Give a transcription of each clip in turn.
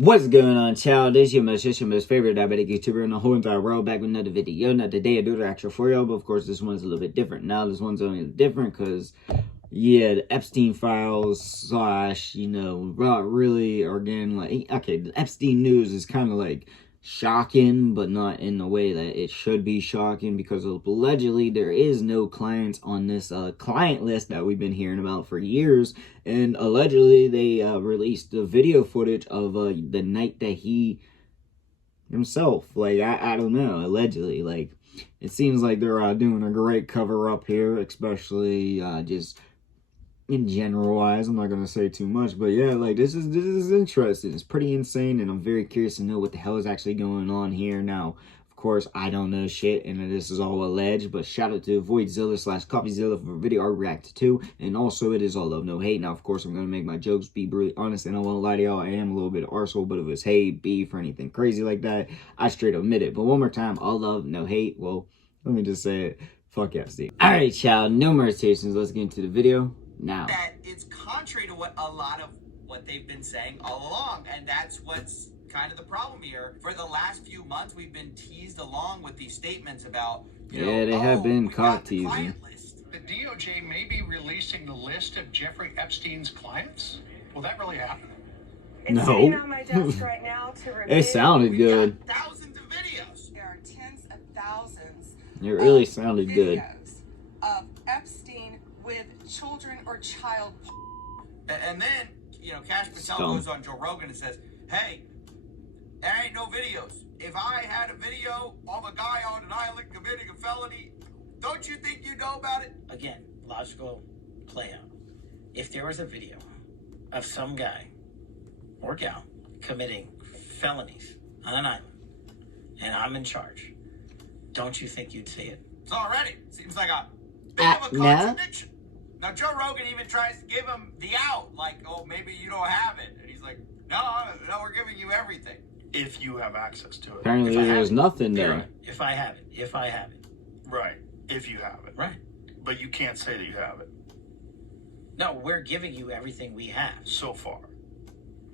What's going on, child? This is your most favorite diabetic YouTuber in the whole entire world, back with another video. Now today I do the actual for y'all, but of course this one's a little bit different. Now this one's only different because, yeah, the Epstein files slash, really are getting like, okay, the Epstein news is kind of like shocking, but not in the way that it should be shocking, because allegedly there is no clients on this client list that we've been hearing about for years. And allegedly they released the video footage of the night that he himself, like, I don't know, allegedly, like, it seems like they're doing a great cover up here, especially just in general wise. I'm not gonna say too much, but yeah, like, this is interesting. It's pretty insane, and I'm very curious to know what the hell is actually going on here. Now, of course, I don't know shit, and this is all alleged, but shout out to Voidzilla / Coffeezilla for a video I reacted to, and also it is all love, no hate. Now, of course, I'm gonna make my jokes be brutally honest, and I won't lie to y'all, I am a little bit arsehole, but if it's hate, beef, or anything crazy like that, I straight admit it. But one more time, all love, no hate. Well, let me just say it. Fuck Epstein. Alright, child, no more hesitations. Let's get into the video now. That it's contrary to what a lot of what they've been saying all along, and that's what's kind of the problem here. For the last few months, we've been teased along with these statements about, they have been caught teasing. The DOJ may be releasing the list of Jeffrey Epstein's clients. Will that really happen? No. It's sitting on my desk right now to review. It sounded good. Thousands of videos. There are tens of thousands. It really sounded good. Of Epstein with children or child. And then, Cash Patel goes on Joe Rogan and says, hey, there ain't no videos. If I had a video of a guy on an island committing a felony, don't you think you know about it? Again, logical play out. If there was a video of some guy or gal committing felonies on an island, and I'm in charge, don't you think you'd see it? It's already. Seems like a bit of a contradiction. Now, Joe Rogan even tries to give him the out, like, oh, maybe you don't have it. And he's like, no, we're giving you everything. If you have access to it. Apparently there's nothing there. Right. If I have it. Right. If you have it. Right. But you can't say that you have it. No, we're giving you everything we have. So far.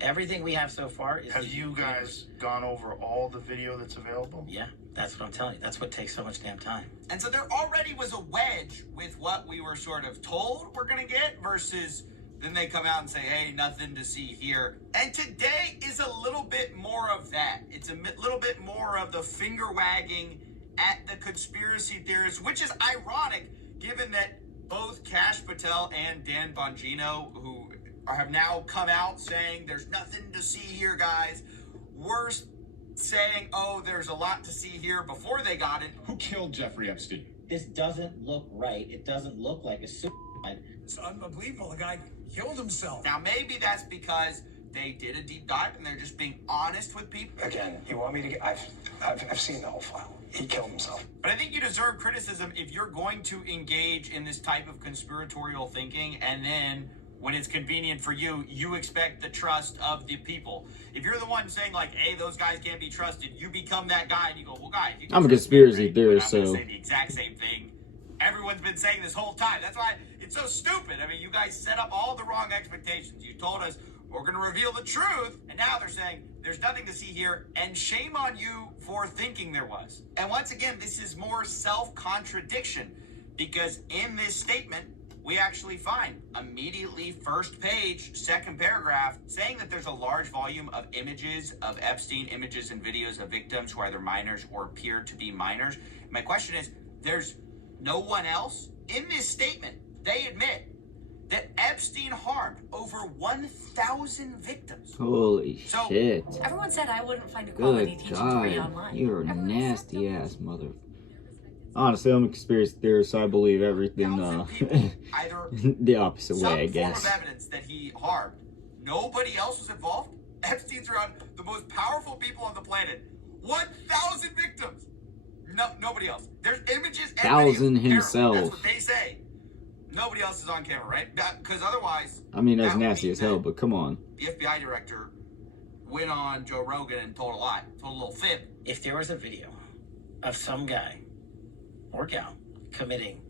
Everything we have so far is... Have you guys gone over all the video that's available? Yeah, that's what I'm telling you. That's what takes so much damn time. And so there already was a wedge with what we were sort of told we're going to get versus... Then they come out and say, hey, nothing to see here. And today is a little bit more of that. It's a little bit more of the finger wagging at the conspiracy theorists, which is ironic given that both Cash Patel and Dan Bongino, who have now come out saying there's nothing to see here, guys, were saying, oh, there's a lot to see here before they got it. Who killed Jeffrey Epstein? This doesn't look right. It doesn't look like a suicide. It's unbelievable. The guy killed himself. Now, maybe that's because they did a deep dive and they're just being honest with people. Again, you want me to get... I've seen the whole file. He killed himself. But I think you deserve criticism if you're going to engage in this type of conspiratorial thinking, and then when it's convenient for you, you expect the trust of the people. If you're the one saying, like, hey, those guys can't be trusted, you become that guy and you go, well, guys, I'm a conspiracy theorist, so... I'm so... say the exact same thing everyone's been saying this whole time. That's why it's so stupid. I mean, you guys set up all the wrong expectations. You told us we're going to reveal the truth, and now they're saying there's nothing to see here, and shame on you for thinking there was. And once again, this is more self-contradiction, because in this statement, we actually find immediately first page, second paragraph, saying that there's a large volume of images of Epstein, images and videos of victims who are either minors or appear to be minors. My question is, there's no one else? In this statement, they admit that Epstein harmed over 1,000 victims. Holy shit. Everyone said I wouldn't find a quality teaching degree online. You're a nasty ass mother. Honestly, I'm a conspiracy theorist, so I believe everything the opposite way, I guess. Some form of evidence that he harmed. Nobody else was involved. Epstein's around the most powerful people on the planet. 1,000 victims. No, nobody else. There's images and 1,000 videos. himself. That's what they say. Nobody else is on camera, right? Because otherwise... I mean, that's nasty as hell, but come on. The FBI director went on Joe Rogan and told a lie. Told a little fib. If there was a video of some guy or gal committing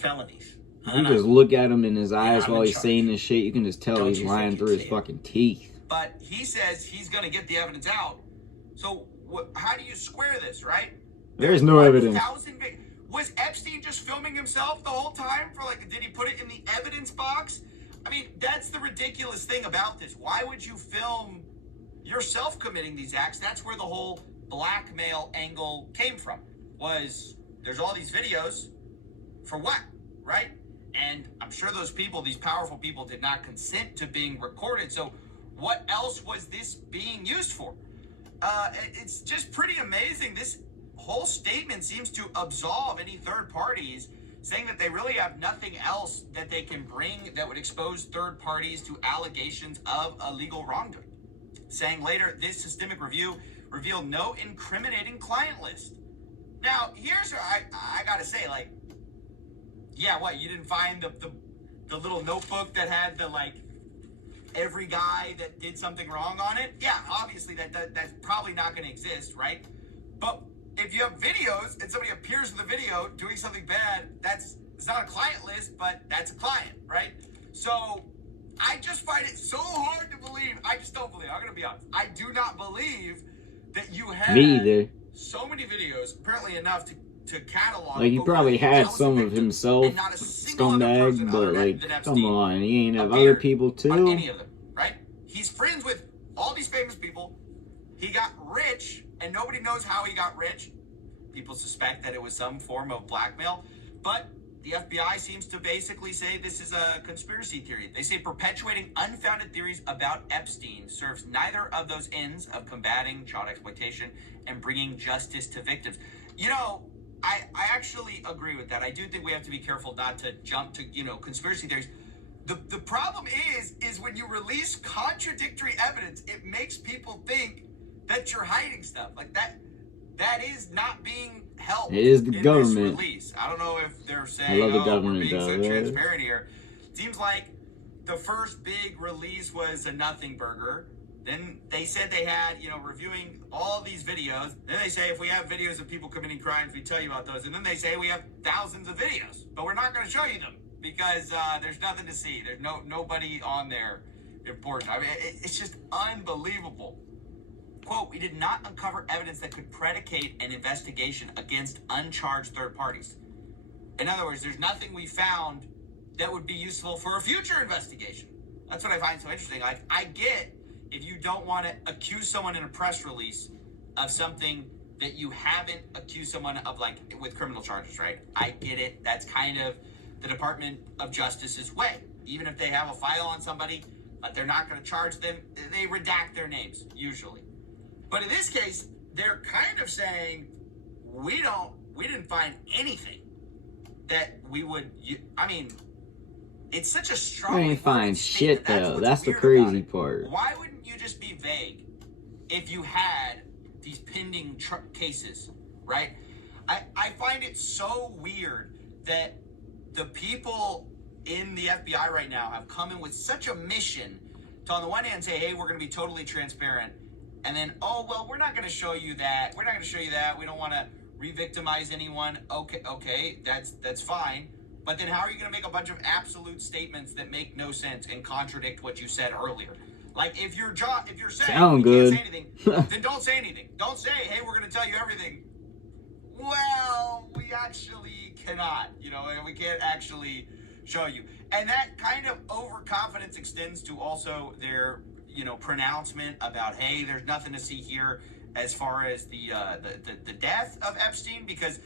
felonies... You just look at him in his eyes while he's saying this shit, you can just tell he's lying through his fucking teeth. But he says he's going to get the evidence out. So how do you square this, right? There's no evidence. Was Epstein just filming himself the whole time? Did he put it in the evidence box? I mean, that's the ridiculous thing about this. Why would you film yourself committing these acts? That's where the whole blackmail angle came from. There's all these videos for what, right? And I'm sure those people, these powerful people, did not consent to being recorded. So what else was this being used for? It's just pretty amazing. This whole statement seems to absolve any third parties, saying that they really have nothing else that they can bring that would expose third parties to allegations of illegal wrongdoing. Saying later, this systemic review revealed no incriminating client list. Now, here's what I gotta say, yeah, what, you didn't find the little notebook that had every guy that did something wrong on it? Yeah, obviously that's probably not gonna exist, right? But if you have videos and somebody appears in the video doing something bad, it's not a client list, but that's a client, right? So I just find it so hard to believe. I just don't believe. I'm going to be honest. I do not believe that you had Me either. so many videos, apparently enough to catalog. He probably had some of himself, scumbag, but come on, he ain't have other people too. On any of them, right? He's friends with all these famous people. He got rich. And nobody knows how he got rich. People suspect that it was some form of blackmail. But the FBI seems to basically say this is a conspiracy theory. They say perpetuating unfounded theories about Epstein serves neither of those ends of combating child exploitation and bringing justice to victims. You know, I actually agree with that. I do think we have to be careful not to jump to, conspiracy theories. The problem is when you release contradictory evidence, it makes people think that you're hiding stuff that is not being helped. It is the in government. This release. I don't know if they're saying, I love the government, we're being so though, transparent here. Seems like the first big release was a nothing burger. Then they said they had, reviewing all these videos. Then they say if we have videos of people committing crimes, we tell you about those. And then they say we have thousands of videos, but we're not going to show you them because there's nothing to see. There's nobody on there important. I mean, it's just unbelievable. Quote, we did not uncover evidence that could predicate an investigation against uncharged third parties. In other words, there's nothing we found that would be useful for a future investigation. That's what I find so interesting. I get if you don't want to accuse someone in a press release of something that you haven't accused someone of, with criminal charges, right? I get it. That's kind of the Department of Justice's way. Even if they have a file on somebody, but they're not going to charge them, they redact their names, usually. But in this case, they're kind of saying, we didn't find anything that we would, it's such a strong... We ain't find shit, though. That's the crazy part. Why wouldn't you just be vague if you had these pending cases, right? I find it so weird that the people in the FBI right now have come in with such a mission to, on the one hand, say, hey, we're going to be totally transparent. And then, we're not going to show you that. We're not going to show you that. We don't want to re-victimize anyone. Okay, that's fine. But then how are you going to make a bunch of absolute statements that make no sense and contradict what you said earlier? If you're saying you can't say anything, then don't say anything. Don't say, hey, we're going to tell you everything. Well, we actually cannot, and we can't actually show you. And that kind of overconfidence extends to also their pronouncement about, hey, there's nothing to see here as far as the death of Epstein, because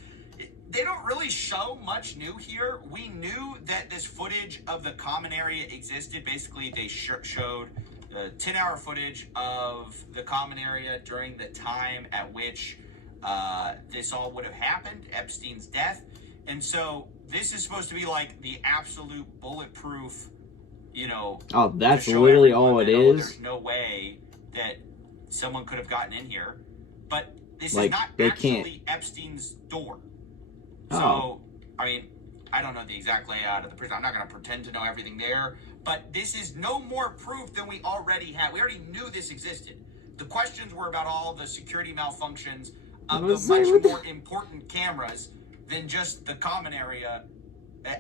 they don't really show much new here. We knew that this footage of the common area existed. Basically, they showed 10-hour footage of the common area during the time at which this all would have happened, Epstein's death. And so this is supposed to be the absolute bulletproof, Oh, that's literally all it is? There's no way that someone could have gotten in here. But this is not actually Epstein's door. So, I don't know the exact layout of the prison. I'm not going to pretend to know everything there. But this is no more proof than we already had. We already knew this existed. The questions were about all the security malfunctions of the much more important cameras than just the common area.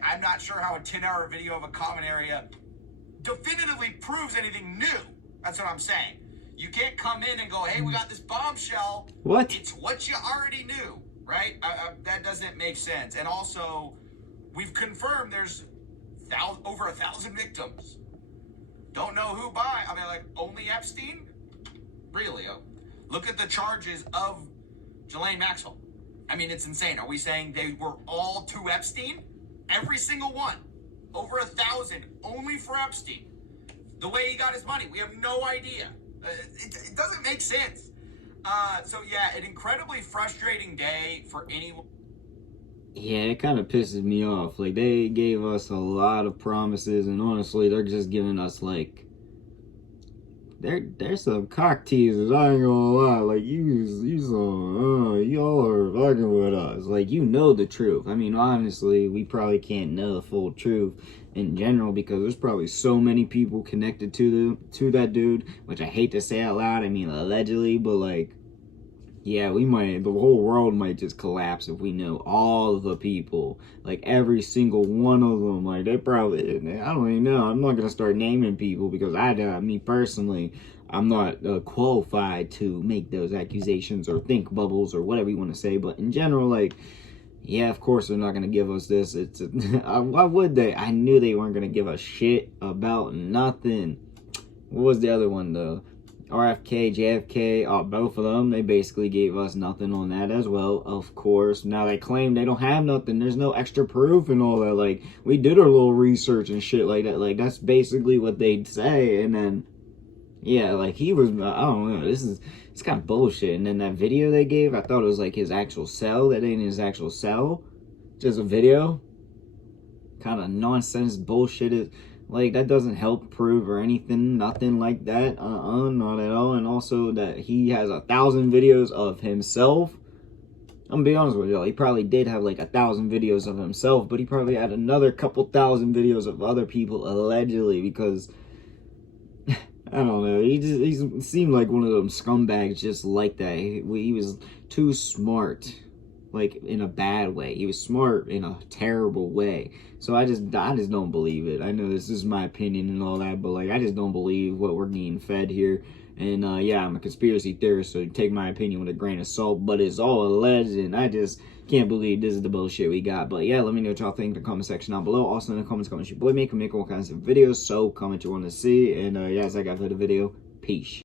I'm not sure how a 10-hour video of a common area definitively proves anything new. That's what I'm saying. You can't come in and go, hey, we got this bombshell. What? It's what you already knew, right? That doesn't make sense. And also, we've confirmed there's over 1,000 victims. Don't know who by. I mean, like, only Epstein? Really? Look at the charges of Ghislaine Maxwell. I mean, it's insane. Are we saying they were all to Epstein? Every single one. Over 1,000 only for Epstein. The way he got his money, we have no idea. It doesn't make sense. So yeah, an incredibly frustrating day for anyone. Yeah, it kind of pisses me off. Like, they gave us a lot of promises, and honestly, they're just giving us, like, they're some cock teasers, I ain't gonna lie. Like, y'all are fucking with us. Like, you know the truth. I mean, honestly, we probably can't know the full truth in general, because there's probably so many people connected to that dude, which I hate to say out loud. I mean, allegedly, but, like, yeah, the whole world might just collapse if we know all of the people, like every single one of them. Like, they probably, I don't even know. I'm not gonna start naming people, because me personally, I'm not qualified to make those accusations or think bubbles or whatever you want to say. But in general, like, yeah, of course they're not gonna give us this. Why would they? I knew they weren't gonna give a shit about nothing. What was the other one though? RFK, JFK, both of them, they basically gave us nothing on that as well, of course. Now they claim they don't have nothing. There's no extra proof and all that. Like, we did our little research and shit like that. Like, that's basically what they'd say. And then, yeah, like, he was, I don't know, it's kind of bullshit. And then that video they gave, I thought it was like his actual cell. That ain't his actual cell. Just a video. Kind of nonsense bullshit. Like, that doesn't help prove or anything, nothing like that, not at all. And also that he has 1,000 videos of himself. I'm gonna be honest with y'all, he probably did have like 1,000 videos of himself, but he probably had another couple thousand videos of other people, allegedly, because, I don't know, he seemed like one of them scumbags just like that. He was too smart. Like, in a bad way. He was smart in a terrible way. So I just don't believe it. I know this is my opinion and all that, but, like, I just don't believe what we're getting fed here. And yeah, I'm a conspiracy theorist, so take my opinion with a grain of salt, but it's all alleged, and I just can't believe this is the bullshit we got. But yeah, let me know what y'all think in the comment section down below. Also in the comments, comment your boy make all kinds of videos, so comment you want to see. And yeah, as I got for the video, peace.